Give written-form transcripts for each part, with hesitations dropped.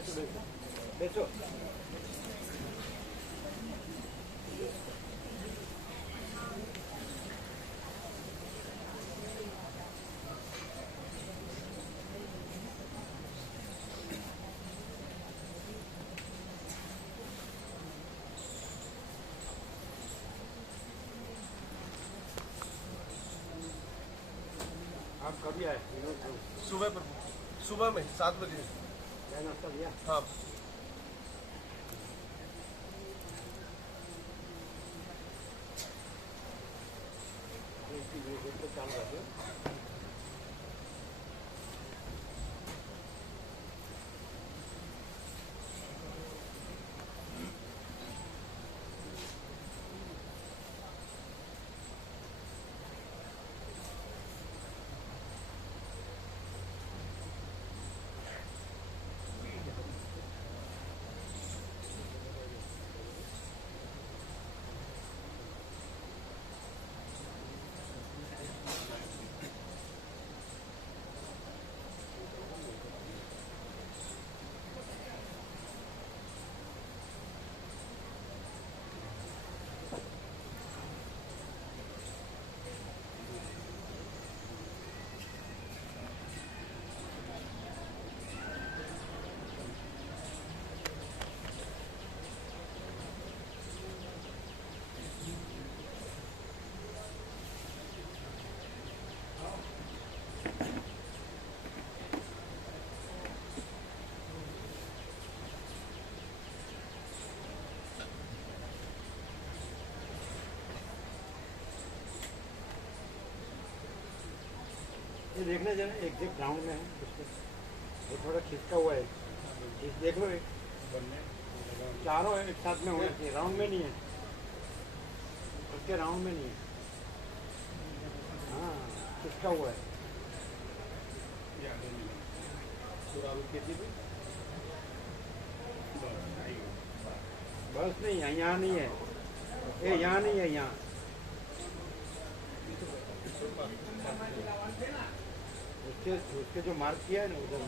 બેસો બેસો. आप कभी आए? सुबह में 7 बजे. क्या नाश्ता लिया? हाँ. चालू रहते. ये देखना जरा एग्जैक्ट ग्राउंड में है उसके, वो थोड़ा खिसका हुआ है. देख लो एक चारों एक साथ में होना चाहिए, राउंड में नहीं है उसके, राउंड में नहीं है. हाँ खिसका हुआ है. बस नहीं है, यहाँ नहीं है, ये यहाँ नहीं है, यहाँ उसके जो मार्क किया है ना उधर.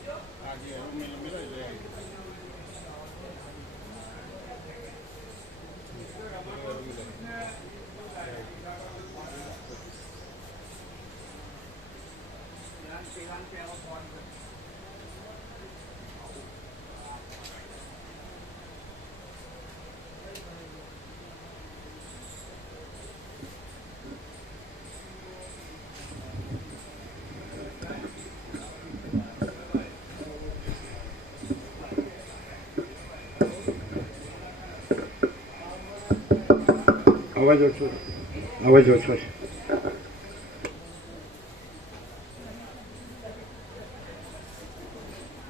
અવાજ ઓછો છે.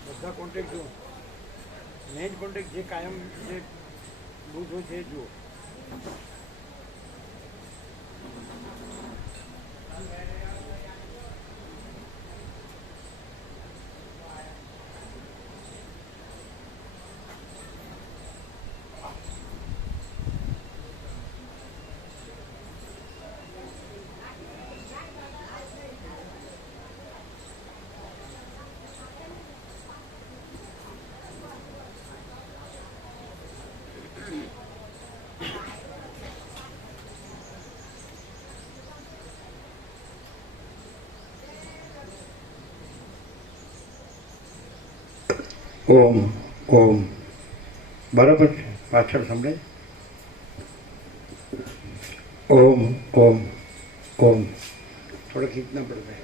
બધા કોન્ટેક્ટ જુઓ, મેઇન કોન્ટેક્ટ જે કાયમ જે લૂઝ હોય છે એ જુઓ. ઓમ ઓમ બરાબર છે, પાછળ સંભળાય. ઓમ ઓમ ઓમ થોડા ખીંચના પડતા है.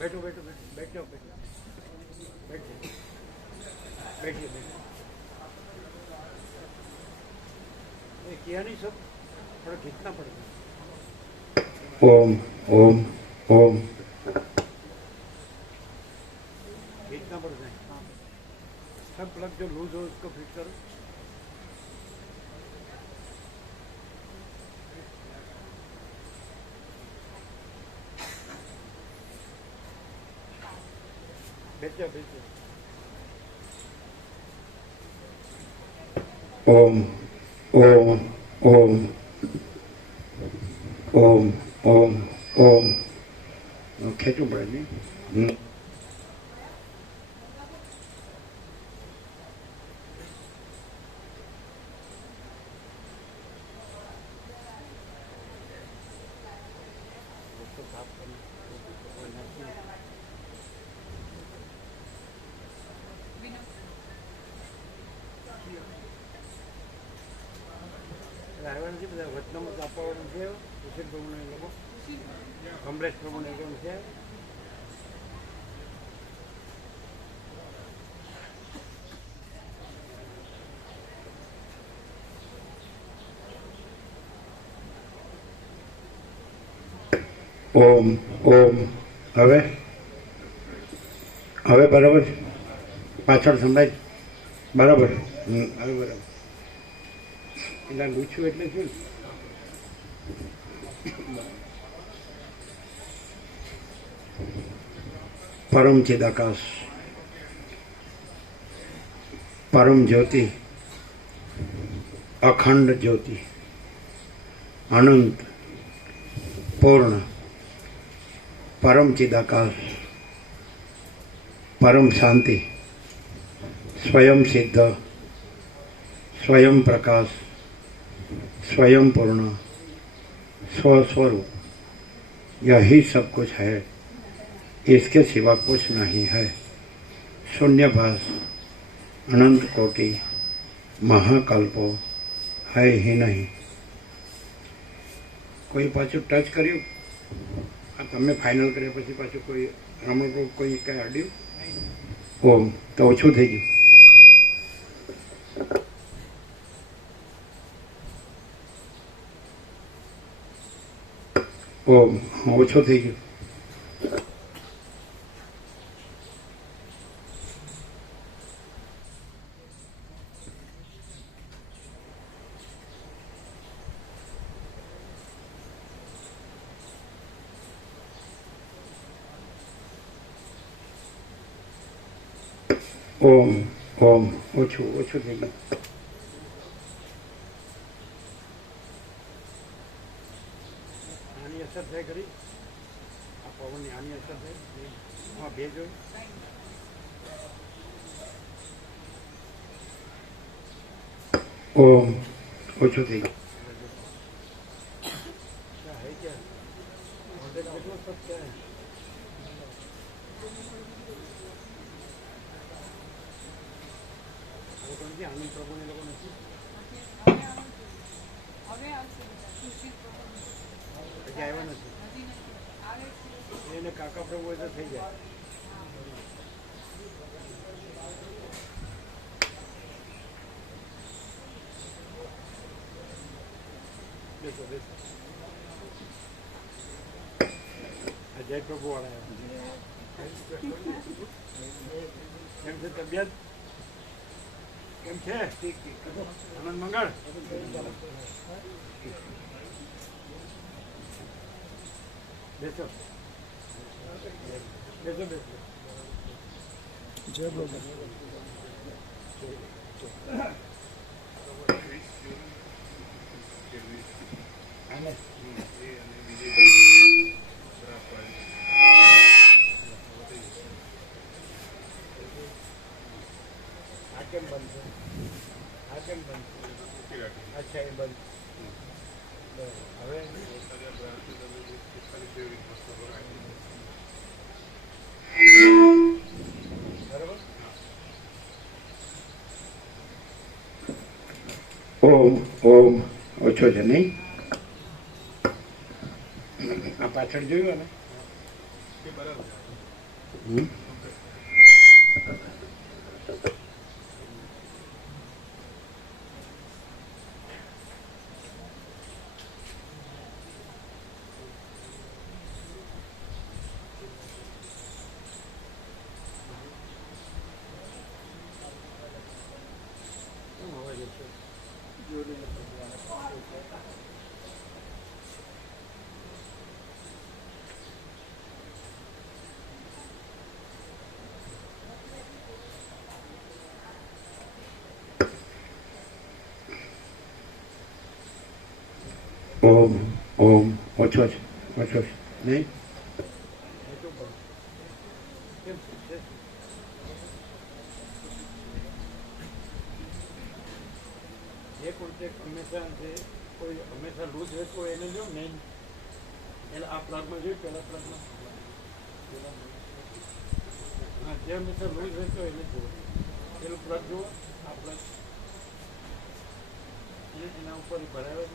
बैठो बैठो बैठो बैठ जाओ बैठो बैठिए बैठिए बैठिए. ये किया नहीं सब, थोड़ा खींचना पड़ेगा. ओम ओम ओम खींचना पड़ता है. सब प्लग जो लूज हो उसको फिट करो. बैठ जाओ बैठ जाओ. ओम ओम ઓમ ઓમ ઓમ ઓમ ખેંચવું પડે નહીં. આવ્યા નથી બધા વચનામત આપવાનું છે. કુશિલ પ્રભુને એ લોકો કમલેશ પ્રભુને કેમ છે. ઓમ ઓમ હવે હવે બરાબર પાછળ સંભળાય બરાબર. હવે બરાબર એટલે પૂછ્યું એટલે શું પરમ ચિદાકાશ પરમ જ્યોતિ અખંડ જ્યોતિ અનંત પૂર્ણ પરમ ચિદાકાશ પરમ શાંતિ स्वयं सिद्ध स्वयं प्रकाश स्वयं पूर्ण स्वस्वरूप यही सब कुछ है. इसके सिवा कुछ नहीं है. शून्यभास अनंत कोटि महाकल्पो है ही नहीं. कोई पाछું ટચ કર્યું આ તમે ફાઇનલ કર્યા પછી પાછું કોઈ રમણ કોઈ કાંઈ અડ્યું? ઓમ તો ઓછું થઈ ગયું. ઓમ ઓછો થઈ ગયો. ઓમ ઓમ ઓછું ઓછું થઈ ગયું. આની અસર થાય કરી આ પવનની આની અસર થાય હા ભેજ હોય. ઓમ ઓછું થઈ ગયું. આનંદ પ્રભુને લોકો નથી હજી આવ્યા નથી. એને કાકા પ્રભુ તો થઈ જાય. બેસો બેસો. જય પ્રભુ વાળા કેમ છે તબિયત? કેમ છે? આનંદ મંગળ. બેસો બેસો બેસો. જય પ્રભુ. આને આ કેમ બંધ છે? આ કેમ બંધ છે? અચ્છા એ બંધ. હવે બરાબર. ઓમ ઓમ ઓછો છે નહીં? આ પાછળ જોયું ને બરાબર. ઓમ ઓમ ઓછો છે નહીં. એટલું પણ કેમ છે? જે પણ ચેક હંમેશા છે કોઈ હંમેશા લૂઝ રહેતું હોય એને જો નહીં એટલે આ પ્લગમાં જોયું પહેલા પ્લગમાં હા જે હંમેશા લૂઝ રહેતો હોય એને જુઓ પેલું પ્લગ જુઓ આ પ્લગ એના ઉપર ભરાવે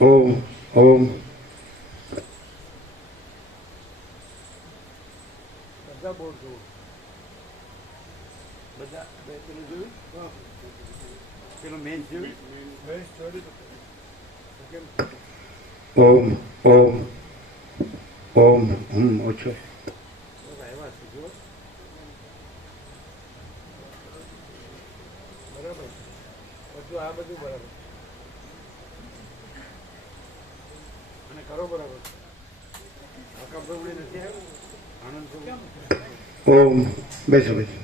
ઓમ ઓમ બધા બોર્ડ જુઓ બધા પેલું જોયું પેલું મેન જોયું કેમ ઓમ ઓમ ઓમ ઓછો આવ્યા છે જુઓ બરાબર બધું આ બધું બરાબર અને કરો બરાબર આખા પ્રમાણે નથી આવ્યું આનંદ ઓમ બેસો બેસો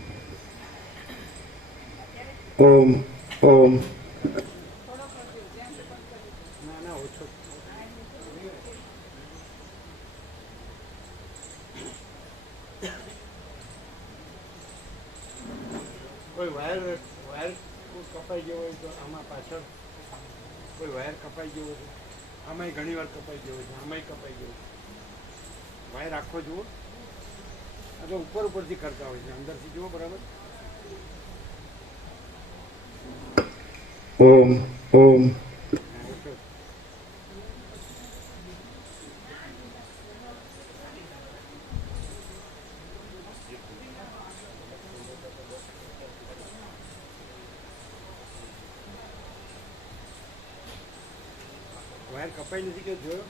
ઓમ ઓમ ના ના ઓછો કોઈ વાયર કપાઈ ગયો હોય તો આમાં પાછળ કોઈ વાયર કપાઈ ગયો હોય આમાંય ઘણી વાર કપાઈ ગયો છે આમાંય કપાઈ ગયો વાયર આખો જુઓ આ તો ઉપર ઉપરથી કરતા હોય છે અંદરથી જુઓ બરાબર ઓમ ઓમ ઓછો વાયર કપાઈ નથી કે જોયો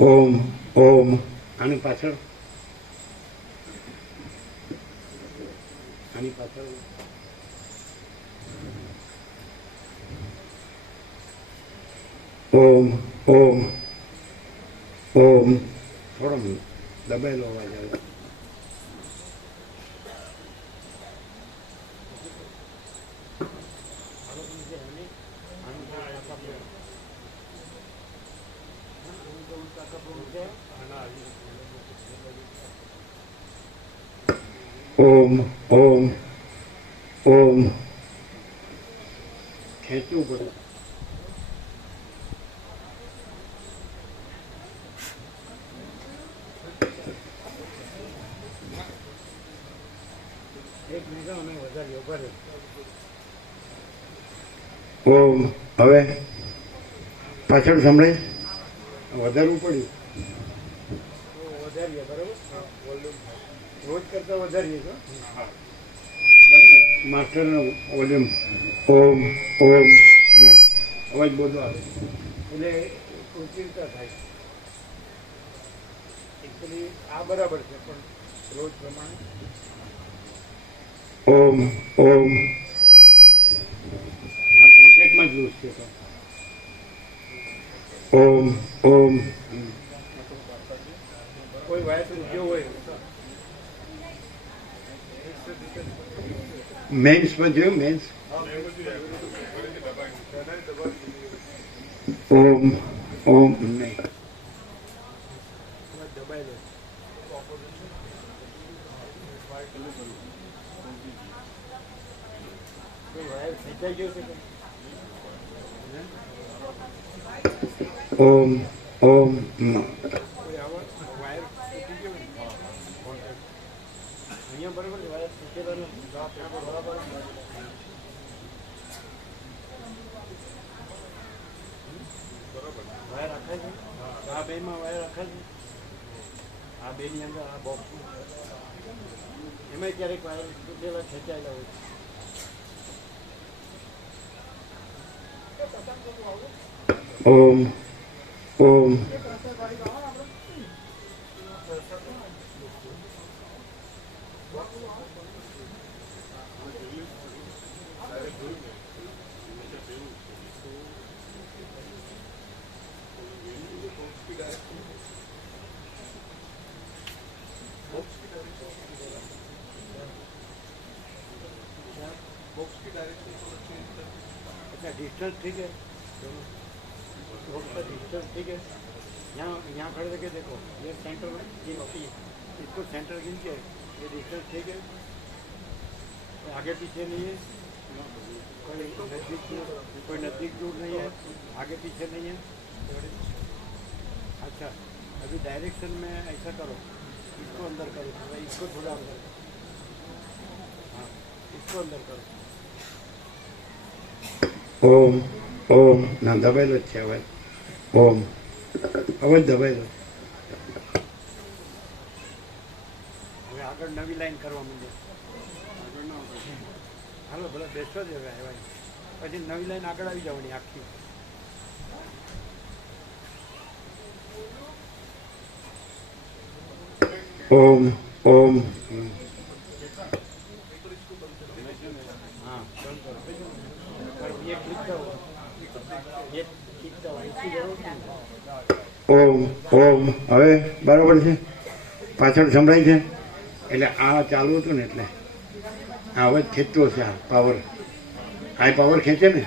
ઓમ ઓમ આની પાછળ ઓમ ઓમ ઓમ થોડો દબાયેલો અવાજ આવે ઓમ ઓમ ઓમ ખેંચવું પડે એક મિનિટ અમે વધારે ઉભા ઓમ હવે પાછળ સંભળાય વધારવું પડ્યું વધારીએ બરાબર વોલ્યુમ રોજ કરતાં વધારીએ છો બંને માસ્ટરનો વોલ્યુમ ઓમ ઓમ ના અવાજ બધો આવે એટલે ચિંતા થાય એકચ્યુઅલી આ બરાબર છે પણ રોજ પ્રમાણે ઓમ ઓમ આ કોન્ટેક્ટમાં જ લૂઝ છે તો ઓમ ઓમ કોઈ વાયર ગયો હોય મેન્સ પર જોયું મેન્સ ઓમ ઓમ નહીં દબાઈ લે કોઈ વાયર ખેંચાઈ ગયો છે કે ઓમ ઓમ કોઈ આવા વાયર તૂટી ગયો ને કોન્ટેક્ટ અહીંયા બરાબર વાયર તૂટેલા નથી બરાબર વાયર રખાય છે આ બેમાં વાયર રખાય છે આ બેની અંદર આ બોક્સમાં એમાંય ક્યારેક વાયર તૂટેલા ખેંચાયેલા હોય ઓમ ઓમ अच्छा डिस्टेंस ठीक है, रोड का डिस्टेंस ठीक है। यहाँ खड़े करके देखो, ये सेंटर गिन, इसको सेंटर गिन के ये डिस्टेंस ठीक है, आगे पीछे नहीं है, कोई नज़दीक दूर नहीं है, आगे पीछे नहीं है। अच्छा अभी डायरेक्शन में ऐसा करो, इसको अंदर करो, इसको थोड़ा अंदर, हाँ इसको अंदर करो। ઓમ ઓમ ના દબાયેલો જ છે અવાજ. ઓમ અવાજ દબાયેલો. હવે આગળ નવી લાઈન કરવા માંડે, આગળ ના હાલો ભલે બેસો જ હવે આવ્યા, પછી નવી લાઈન આગળ આવી જવાની આખી. ઓમ ઓમ हाँ बंद करो, पर ये क्लिक करो, ये क्लिक करो, ऐसी जरूरत नहीं। ઓમ ઓમ હવે બરાબર છે. પાછળ સંભળાય છે એટલે આ ચાલુ હતું ને એટલે આ અવાજ ખેંચતો છે. આ પાવર, આ પાવર ખેંચે ને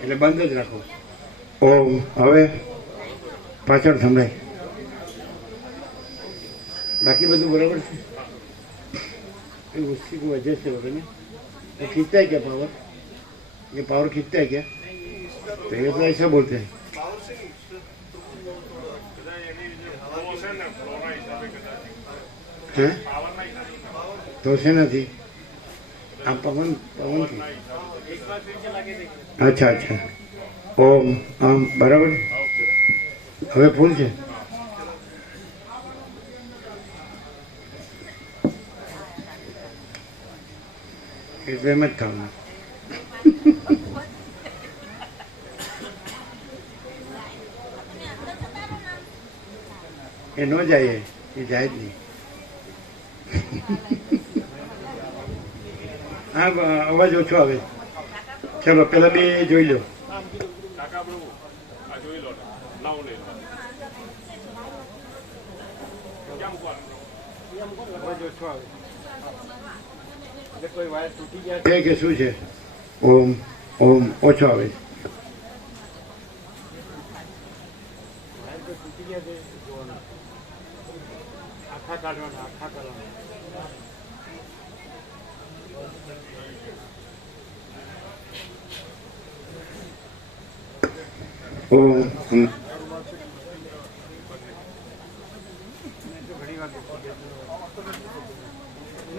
એટલે બંધ જ રાખો. ઓમ હવે પાછળ સંભળાય, બાકી બધું બરાબર છે. उसी को वजह से हो रहा है, वो खींचता है क्या पावर, ये पावर खींचता है क्या, तो ये तो ऐसा बोलते हैं. हैं? तो से नहीं आप पवन पवन की. अच्छा अच्छा ओम आम बराबर હવે ફૂલ છે. એટલે એમ જ ખાવાનું. એ ન જાય, એ જાય જ નહીં. હા અવાજ ઓછો આવે. ચલો પેલા બે જોઈ લો. અવાજ ઓછો આવે એટલે કોઈ વાયર તૂટી ગયા છે કે શું છે. ઓમ ઓમ ઓછો આવે. વાયર કોઈ તૂટી ગયા છે જોવાના, આખા કાઢવાના, આખા કરવાના. ઓમ ઘણી વાર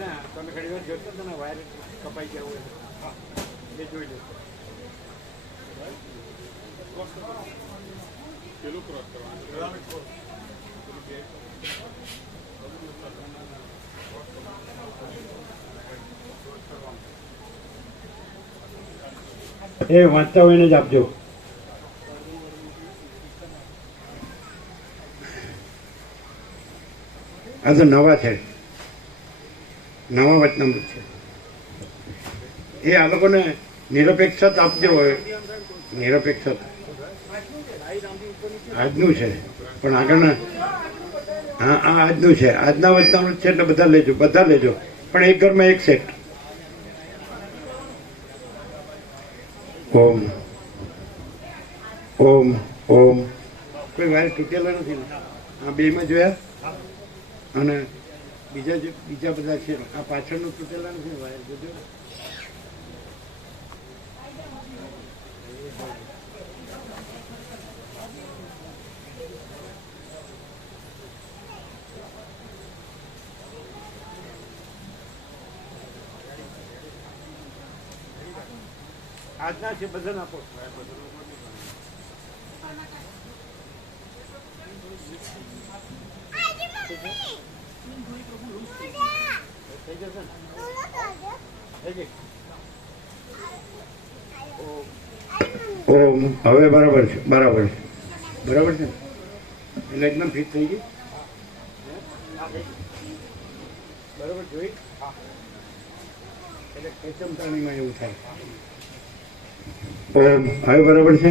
ના તમે ઘણી વાર જોતા હતા ને વાયર કપાઈ ગયા હોય એ જોઈ લો. એ વાંચતા હોય ને જ આપજો. આ તો નવા છે, નવા વચનામૃત છે. એ આ લોકોને નિરપેક્ષ આપજો. નિરપેક્ષ આજનું છે પણ આગળના, હા આ આજનું છે, આજના વચનામૃત છે એટલે બધા લેજો, બધા લેજો, પણ એક ઘરમાં એક સેટ. ઓમ ઓમ ઓમ કોઈ વાયર તૂટેલા નથી ને આ બેમાં જોયા, અને બીજા બધા છે. આ પાછળનું તૂટેલા નથી વાયર જોજો. આજના છે બધાને આપો. થઈ જશે ને, થઈ ગઈ. ઓમ હવે બરાબર છે, બરાબર છે, બરાબર છે. એટલે એકદમ ફિટ થઈ ગઈ. બરોબર જોઈ, એટલે ખેંચમતાણીમાં એવું થાય. ઓમ હવે બરાબર છે.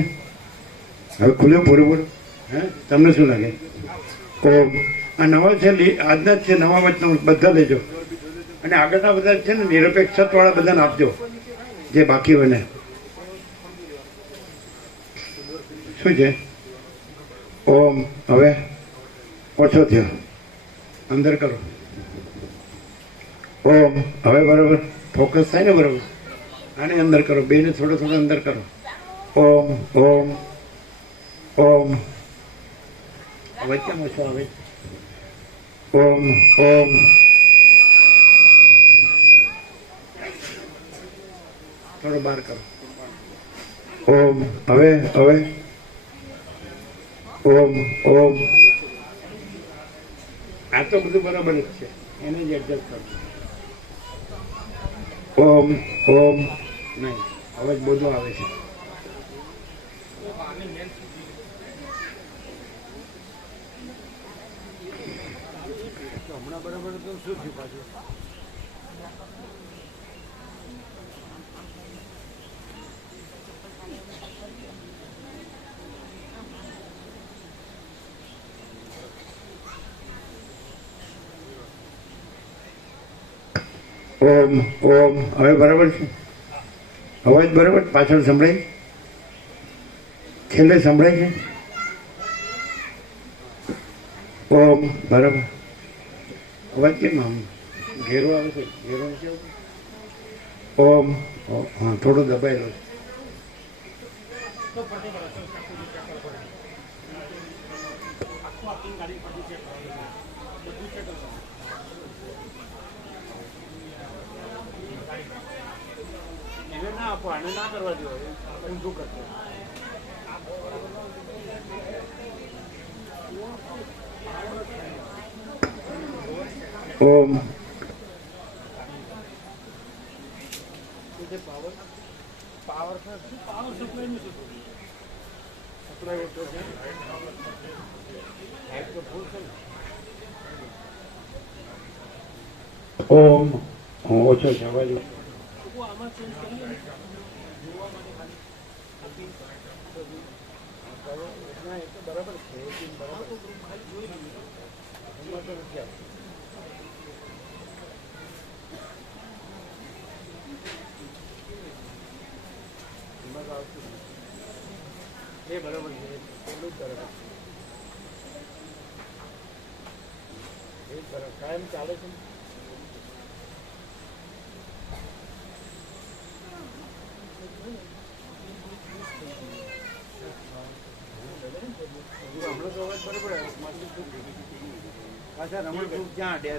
હવે ખુલ્યું પૂરેપૂરું. હે તમને શું લાગે? ઓમ આ નવા છે, આજના જ છે, નવા વચનામૃત બધા લેજો. અને આગળના બધા છે ને નિરપેક્ષત વાળા બધાને આપજો, જે બાકી હોય ને. શું છે? ઓમ. હવે ઓછો થયો, અંદર કરો. ઓમ. હવે બરાબર ફોકસ થાય ને? બરાબર. આને અંદર કરો, બેને થોડો થોડો અંદર કરો. ઓમ ઓમ ઓમ. અવાજ કેમ ઓછો આવે? ઓમ ઓમ. થોડો બહાર કરો. ઓમ. હવે હવે ઓમ ઓમ. આ તો બધું બરાબર જ છે, એને જ એડજસ્ટ કરો. ઓમ ઓમ. નહીં, અવાજ બધો આવે છે. હમણાં બરાબર તો શું થયું પાછું? ઓમ ઓમ. હવે બરાબર છે, અવાજ બરાબર પાછળ સંભળાય, છેલ્લે સંભળાય છે. ઓમ. બરાબર. અવાજ કેમ આમ ઘેરો આવે છે? ઘેરો છે. ઓમ. હા, થોડો દબાયેલો છે. એને ના આપો, આને ના કરવા દો. ઊંધું કરતો. ઓમ. પાવર પાવર પાવર સપ્લાય નહીં થતું. સપ્લાય ઓછો છે, લાઈટ તો ફૂલ છે ને. ઓમ. ઓછો છે અવાજ. આમાં ચેન્જ કરીએ એ તો બરાબર છે, બરાબર ખાલી જોઈ લઈએ એમાં તો નથી આવતું. એમાં તો આવતું નથી. એ બરાબર છે, એટલું જ બરાબર છે. એ જ બરાબર કાયમ ચાલે છે ને. હમણાં તો અવાજ બરાબર પાછા રમણ ક્યાં